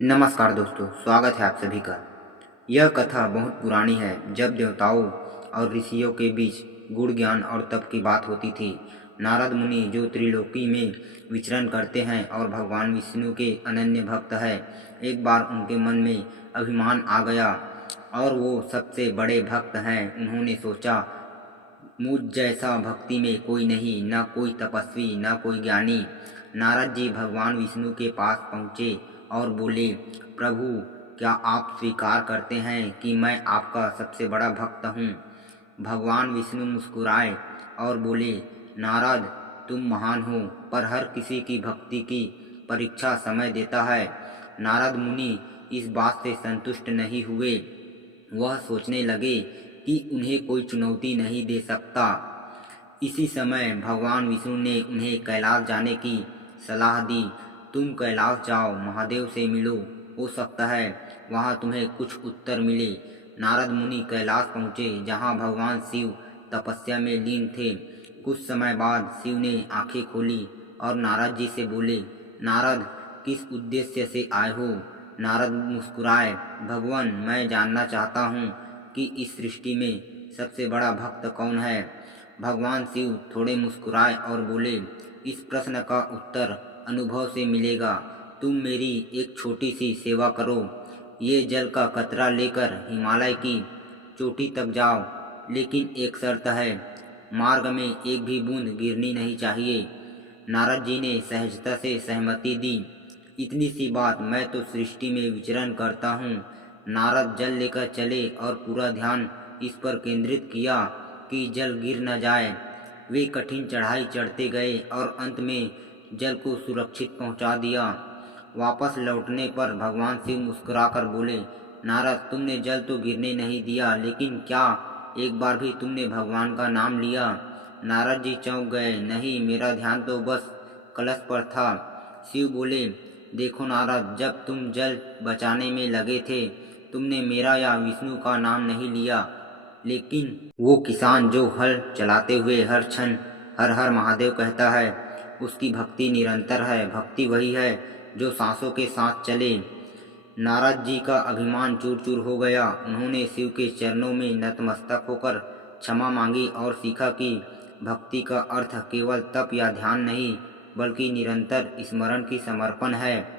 नमस्कार दोस्तों, स्वागत है आप सभी का। यह कथा बहुत पुरानी है। जब देवताओं और ऋषियों के बीच गुण ज्ञान और तप की बात होती थी, नारद मुनि जो त्रिलोकी में विचरण करते हैं और भगवान विष्णु के अनन्य भक्त हैं, एक बार उनके मन में अभिमान आ गया और वो सबसे बड़े भक्त हैं। उन्होंने सोचा, मुझ जैसा भक्ति में कोई नहीं, न कोई तपस्वी न कोई ज्ञानी। नारद जी भगवान विष्णु के पास पहुँचे और बोले, प्रभु, क्या आप स्वीकार करते हैं कि मैं आपका सबसे बड़ा भक्त हूँ? भगवान विष्णु मुस्कुराए और बोले, नारद, तुम महान हो, पर हर किसी की भक्ति की परीक्षा समय देता है। नारद मुनि इस बात से संतुष्ट नहीं हुए। वह सोचने लगे कि उन्हें कोई चुनौती नहीं दे सकता। इसी समय भगवान विष्णु ने उन्हें कैलाश जाने की सलाह दी। तुम कैलाश जाओ, महादेव से मिलो, हो सकता है वहाँ तुम्हें कुछ उत्तर मिले। नारद मुनि कैलाश पहुँचे, जहाँ भगवान शिव तपस्या में लीन थे। कुछ समय बाद शिव ने आंखें खोली और नारद जी से बोले, नारद, किस उद्देश्य से आए हो? नारद मुस्कुराए, भगवान, मैं जानना चाहता हूँ कि इस सृष्टि में सबसे बड़ा भक्त कौन है? भगवान शिव थोड़े मुस्कुराए और बोले, इस प्रश्न का उत्तर अनुभव से मिलेगा। तुम मेरी एक छोटी सी सेवा करो। ये जल का कतरा लेकर हिमालय की चोटी तक जाओ, लेकिन एक शर्त है, मार्ग में एक भी बूंद गिरनी नहीं चाहिए। नारद जी ने सहजता से सहमति दी। इतनी सी बात, मैं तो सृष्टि में विचरण करता हूँ। नारद जल लेकर चले और पूरा ध्यान इस पर केंद्रित किया कि जल गिर न जाए। वे कठिन चढ़ाई चढ़ते गए और अंत में जल को सुरक्षित पहुँचा दिया। वापस लौटने पर भगवान शिव मुस्कुराकर बोले, नारद, तुमने जल तो गिरने नहीं दिया, लेकिन क्या एक बार भी तुमने भगवान का नाम लिया? नारद जी चौंक गए। नहीं, मेरा ध्यान तो बस कलश पर था। शिव बोले, देखो नारद, जब तुम जल बचाने में लगे थे, तुमने मेरा या विष्णु का नाम नहीं लिया, लेकिन वो किसान जो हल चलाते हुए हर क्षण हर हर महादेव कहता है, उसकी भक्ति निरंतर है। भक्ति वही है जो सांसों के साथ चले। नारद जी का अभिमान चूर चूर हो गया। उन्होंने शिव के चरणों में नतमस्तक होकर क्षमा मांगी और सीखा कि भक्ति का अर्थ केवल तप या ध्यान नहीं, बल्कि निरंतर स्मरण की समर्पण है।